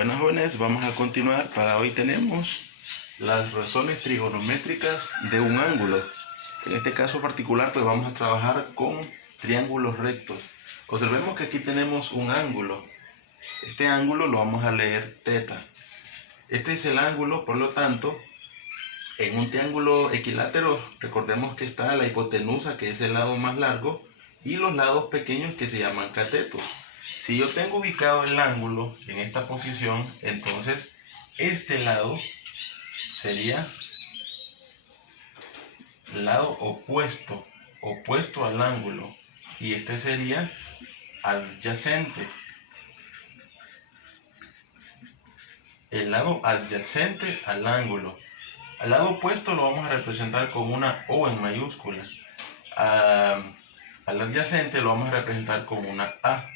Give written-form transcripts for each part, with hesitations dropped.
Bueno, jóvenes, vamos a continuar. Para hoy tenemos las razones trigonométricas de un ángulo. En este caso particular, pues vamos a trabajar con triángulos rectos. Observemos que aquí tenemos un ángulo. Este ángulo lo vamos a leer θ. Este es el ángulo, por lo tanto, en un triángulo equilátero, recordemos que está la hipotenusa, que es el lado más largo, y los lados pequeños que se llaman catetos. Si yo tengo ubicado el ángulo en esta posición, entonces este lado sería el lado opuesto al ángulo, y este sería adyacente. El lado adyacente al ángulo. Al lado opuesto lo vamos a representar con una O en mayúscula. Al adyacente lo vamos a representar con una A.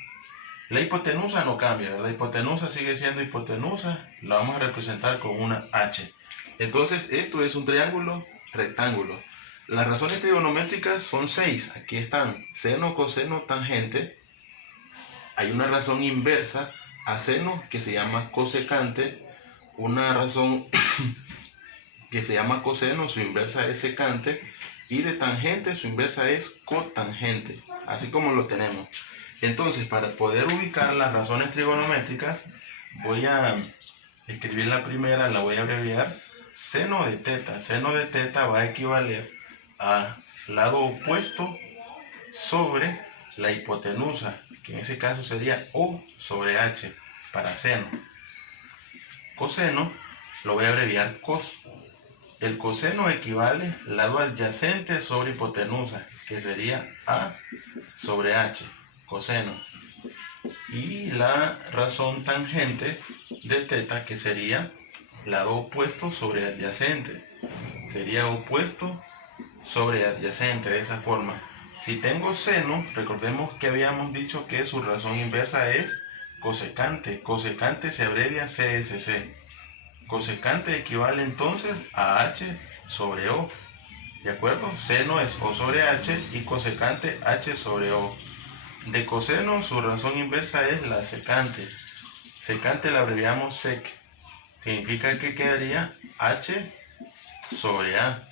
La hipotenusa no cambia, la hipotenusa sigue siendo hipotenusa, la vamos a representar con una H. Entonces esto es un triángulo rectángulo. Las razones trigonométricas son 6. Aquí están seno, coseno, tangente. Hay una razón inversa a seno que se llama cosecante. Una razón que se llama coseno, su inversa es secante. Y de tangente, su inversa es cotangente. Así como lo tenemos. Entonces, para poder ubicar las razones trigonométricas, voy a escribir la primera, la voy a abreviar. Seno de θ. Seno de θ va a equivaler a lado opuesto sobre la hipotenusa, que en ese caso sería O sobre H para seno. Coseno lo voy a abreviar cos. El coseno equivale lado adyacente sobre hipotenusa, que sería A sobre H, coseno. Y la razón tangente de θ, que sería lado opuesto sobre adyacente, sería opuesto sobre adyacente, de esa forma. Si tengo seno, recordemos que habíamos dicho que su razón inversa es cosecante. Cosecante se abrevia CSC. Cosecante equivale entonces a H sobre O. ¿De acuerdo? Seno es O sobre H y cosecante H sobre O. De coseno, su razón inversa es la secante. Secante la abreviamos sec. Significa que quedaría H sobre A.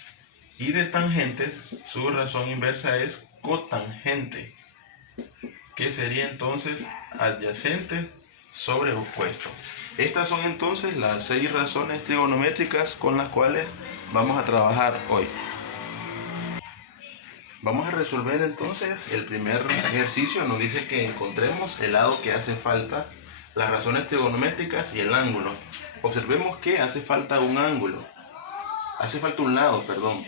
Y de tangente, su razón inversa es cotangente, que sería entonces adyacente sobre opuesto. Estas son entonces las 6 razones trigonométricas con las cuales vamos a trabajar hoy. Vamos a resolver entonces el primer ejercicio. Nos dice que encontremos el lado que hace falta, las razones trigonométricas y el ángulo. Observemos que hace falta un ángulo. Hace falta un lado, perdón.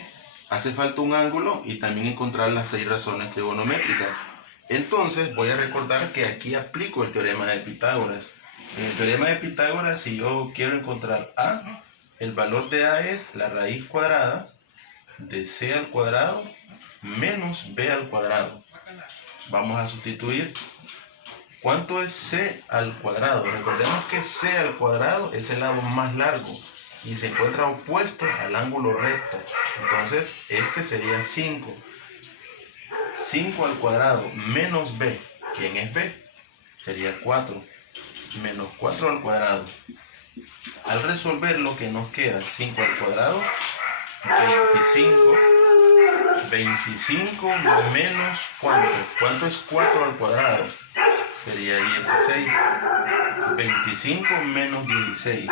Hace falta un ángulo y también encontrar las 6 razones trigonométricas. Entonces voy a recordar que aquí aplico el teorema de Pitágoras. En el teorema de Pitágoras, si yo quiero encontrar A, el valor de A es la raíz cuadrada de C al cuadrado menos B al cuadrado. Vamos a sustituir. ¿Cuánto es C al cuadrado? Recordemos que C al cuadrado es el lado más largo y se encuentra opuesto al ángulo recto. Entonces, este sería 5. 5 al cuadrado menos B. ¿Quién es B? Sería 4. Menos 4 al cuadrado. Al resolver lo que nos queda, 5 al cuadrado, 25. 25 menos ¿cuánto? ¿Cuánto es 4 al cuadrado? Sería 16. 25 menos 16.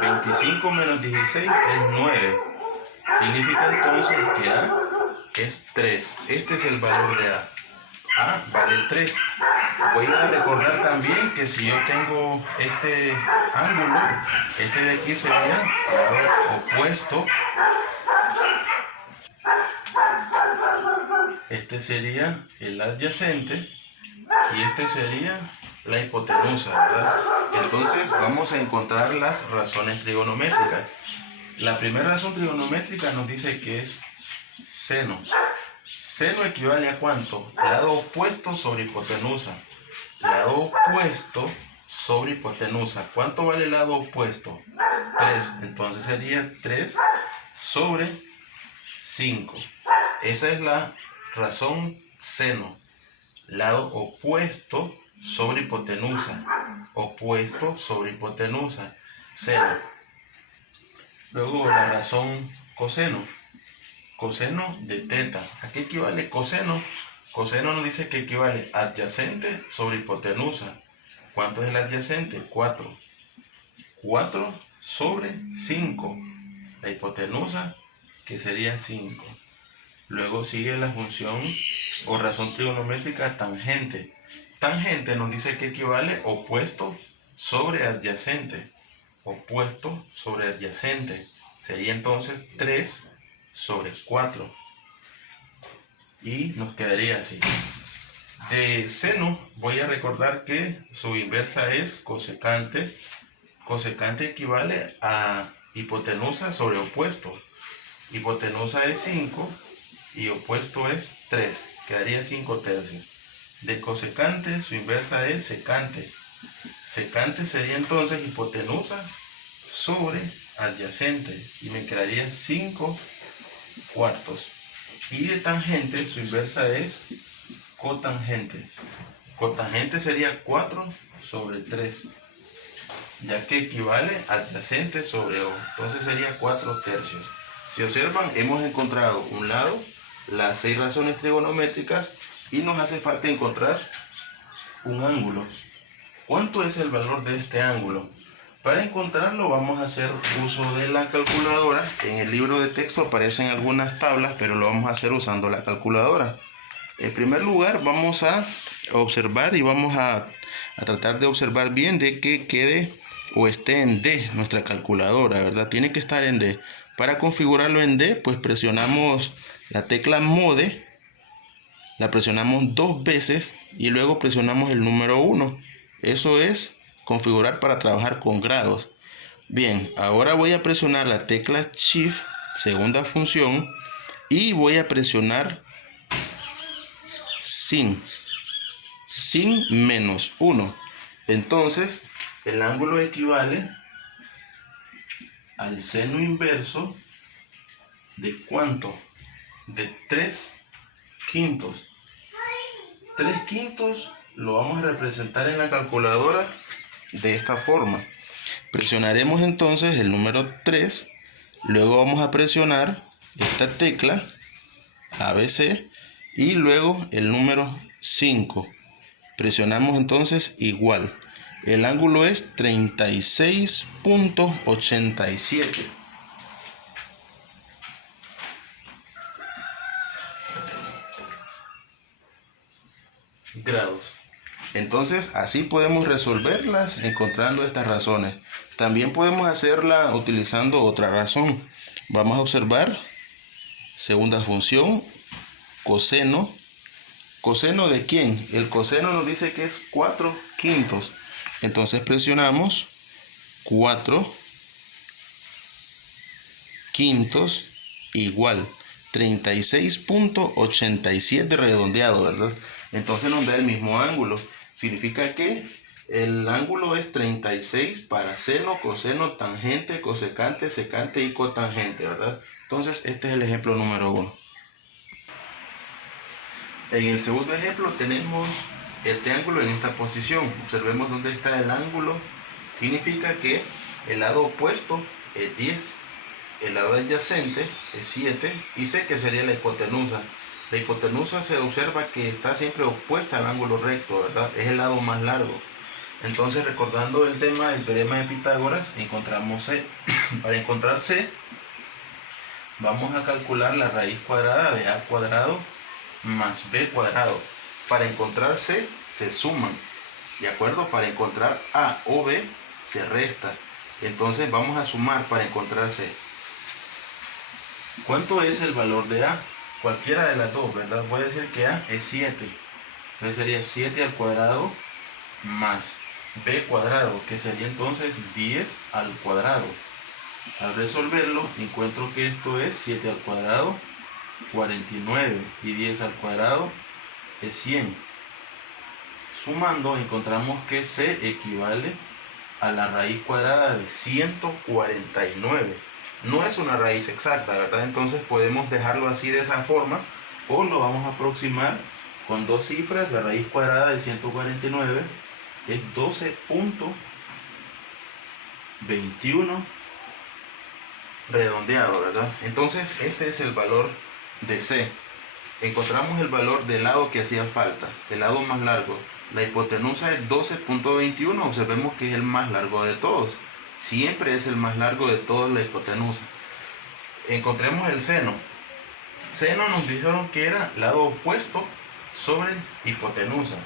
25 menos 16 es 9. Significa entonces que A es 3. Este es el valor de A. A vale 3. Voy a recordar también que si yo tengo este ángulo, este de aquí sería el lado opuesto. Este sería el adyacente y este sería la hipotenusa, ¿verdad? Entonces vamos a encontrar las razones trigonométricas. La primera razón trigonométrica nos dice que es seno. Seno equivale a ¿cuánto? Lado opuesto sobre hipotenusa. Lado opuesto sobre hipotenusa. ¿Cuánto vale el lado opuesto? 3. Entonces sería 3 sobre 5. Esa es la razón seno. Lado opuesto sobre hipotenusa. Opuesto sobre hipotenusa. 0. Luego la razón coseno. Coseno de teta. ¿A qué equivale coseno? Coseno nos dice que equivale adyacente sobre hipotenusa. ¿Cuánto es el adyacente? 4. 4 sobre 5. La hipotenusa, que sería 5. Luego sigue la función o razón trigonométrica tangente. Tangente nos dice que equivale opuesto sobre adyacente. Opuesto sobre adyacente. Sería entonces 3 sobre 4. Y nos quedaría así. De seno voy a recordar que su inversa es cosecante. Cosecante equivale a hipotenusa sobre opuesto. Hipotenusa es 5 y opuesto es 3. Quedaría 5 tercios. De cosecante su inversa es secante. Secante sería entonces hipotenusa sobre adyacente y me quedaría 5 cuartos. Y de tangente su inversa es cotangente. Cotangente sería 4 sobre 3, ya que equivale a adyacente sobre O. Entonces sería 4 tercios. Si observan, hemos encontrado un lado, las 6 razones trigonométricas, y nos hace falta encontrar un ángulo. ¿Cuánto es el valor de este ángulo? Para encontrarlo vamos a hacer uso de la calculadora. En el libro de texto aparecen algunas tablas, pero lo vamos a hacer usando la calculadora. En primer lugar vamos a observar y vamos a tratar de observar bien de que quede o esté en D nuestra calculadora, ¿verdad? Tiene que estar en D. Para configurarlo en D, pues presionamos la tecla Mode, la presionamos 2 veces y luego presionamos el número 1. Eso es configurar para trabajar con grados. Bien, ahora voy a presionar la tecla Shift, segunda función, y voy a presionar sin menos 1. Entonces, el ángulo equivale al seno inverso de ¿cuánto? De 3 quintos. 3 quintos lo vamos a representar en la calculadora de esta forma. Presionaremos entonces el número 3, luego vamos a presionar esta tecla ABC y luego el número 5. Presionamos entonces igual. El ángulo es 36.87 grados. Entonces así podemos resolverlas encontrando estas razones. También podemos hacerla utilizando otra razón. Vamos a observar segunda función, coseno. ¿Coseno de quién? El coseno nos dice que es 4 quintos. Entonces presionamos 4 quintos igual 36.87 redondeado, ¿verdad? Entonces nos da el mismo ángulo. Significa que el ángulo es 36 para seno, coseno, tangente, cosecante, secante y cotangente, ¿verdad? Entonces este es el ejemplo número 1. En el segundo ejemplo tenemos el triángulo en esta posición. Observemos dónde está el ángulo. Significa que el lado opuesto es 10, el lado adyacente es 7 y sé que sería la hipotenusa. La hipotenusa se observa que está siempre opuesta al ángulo recto, ¿verdad? Es el lado más largo. Entonces, recordando el tema del teorema de Pitágoras, encontramos C. Para encontrar C, vamos a calcular la raíz cuadrada de A cuadrado más B cuadrado. Para encontrar C, se suman, ¿de acuerdo? Para encontrar A o B, se resta. Entonces vamos a sumar para encontrar C. ¿Cuánto es el valor de A? Cualquiera de las dos, ¿verdad? Voy a decir que A es 7. Entonces sería 7 al cuadrado más B cuadrado, que sería entonces 10 al cuadrado. Al resolverlo, encuentro que esto es 7 al cuadrado, 49, y 10 al cuadrado es 100. Sumando, encontramos que C equivale a la raíz cuadrada de 149. No es una raíz exacta, ¿verdad? Entonces podemos dejarlo así de esa forma o lo vamos a aproximar con dos cifras, la raíz cuadrada de 149 es 12.21 redondeado, ¿verdad? Entonces este es el valor de C. Encontramos el valor del lado que hacía falta, el lado más largo. La hipotenusa es 12.21, observemos que es el más largo de todos. Siempre es el más largo de toda la hipotenusa. Encontremos el seno. Seno nos dijeron que era lado opuesto sobre hipotenusa.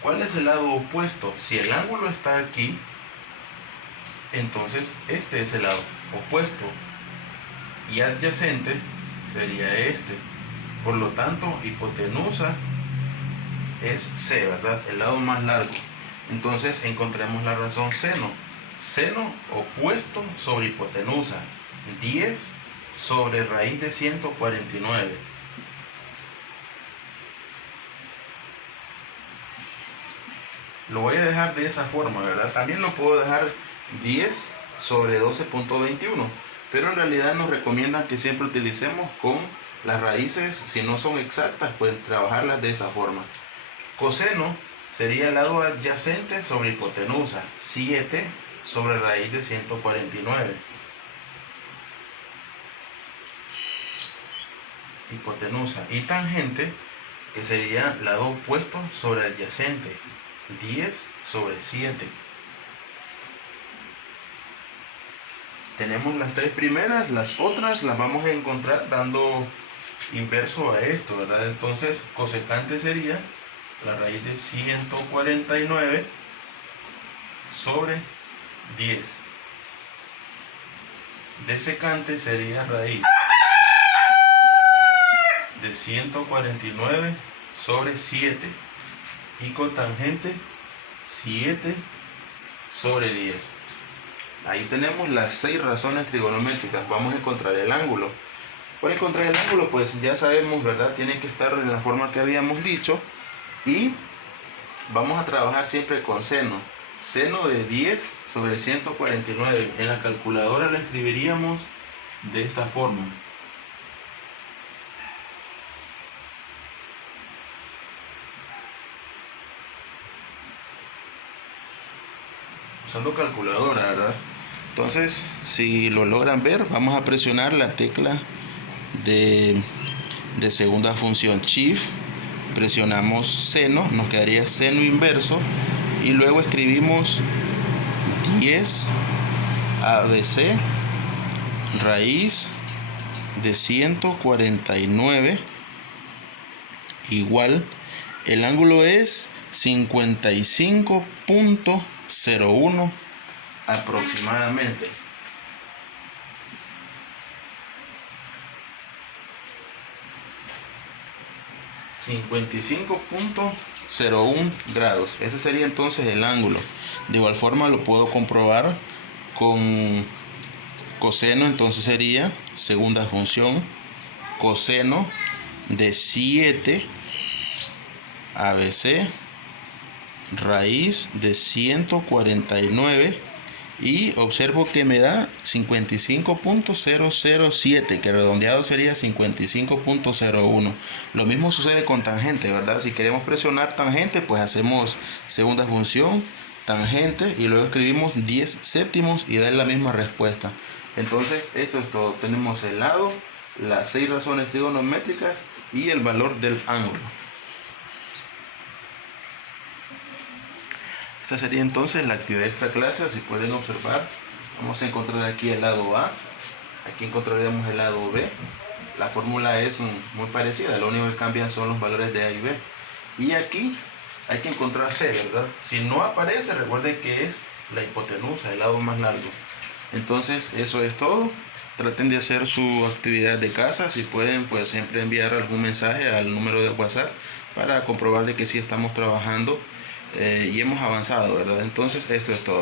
¿Cuál es el lado opuesto? Si el ángulo está aquí, entonces este es el lado opuesto. Y adyacente sería este. Por lo tanto, hipotenusa es C, ¿verdad? El lado más largo. Entonces encontremos la razón seno. Seno opuesto sobre hipotenusa. 10 sobre raíz de 149. Lo voy a dejar de esa forma, ¿verdad? También lo puedo dejar 10 sobre 12.21. Pero en realidad nos recomiendan que siempre utilicemos con las raíces, si no son exactas, pues trabajarlas de esa forma. Coseno sería el lado adyacente sobre hipotenusa. 7 sobre raíz de 149. Hipotenusa. Y tangente, que sería lado opuesto sobre adyacente. 10 sobre 7. Tenemos las tres primeras, las otras las vamos a encontrar dando inverso a esto, ¿verdad? Entonces cosecante sería la raíz de 149 sobre 10. Desecante sería raíz de 149 sobre 7. Y cotangente 7 sobre 10. Ahí tenemos las 6 razones trigonométricas. Vamos a encontrar el ángulo. Para encontrar el ángulo, pues ya sabemos, ¿verdad? Tiene que estar en la forma que habíamos dicho. Y vamos a trabajar siempre con seno. Seno de 10 sobre 149. En la calculadora lo escribiríamos de esta forma. Usando calculadora, ¿verdad? Entonces, si lo logran ver, vamos a presionar la tecla de segunda función Shift, presionamos seno, nos quedaría seno inverso y luego escribimos 10 ABC raíz de 149 igual, el ángulo es 55.01 aproximadamente. 55.01 grados. Ese sería entonces el ángulo. De igual forma lo puedo comprobar con coseno. Entonces sería segunda función coseno de 7 ABC raíz de 149 y observo que me da 55.007, que redondeado sería 55.01. Lo mismo sucede con tangente, ¿verdad? Si queremos presionar tangente, pues hacemos segunda función tangente y luego escribimos 10 séptimos y da la misma respuesta. Entonces esto es todo. Tenemos el lado, las 6 razones trigonométricas y el valor del ángulo. Esta sería entonces la actividad extra clase. Si pueden observar, vamos a encontrar aquí el lado A, aquí encontraremos el lado B. La fórmula es muy parecida, lo único que cambian son los valores de A y B. Y aquí hay que encontrar C, ¿verdad? Si no aparece, recuerden que es la hipotenusa, el lado más largo. Entonces eso es todo. Traten de hacer su actividad de casa. Si pueden, pues siempre enviar algún mensaje al número de WhatsApp para comprobar de que sí estamos trabajando y hemos avanzado, ¿verdad? Entonces esto es todo.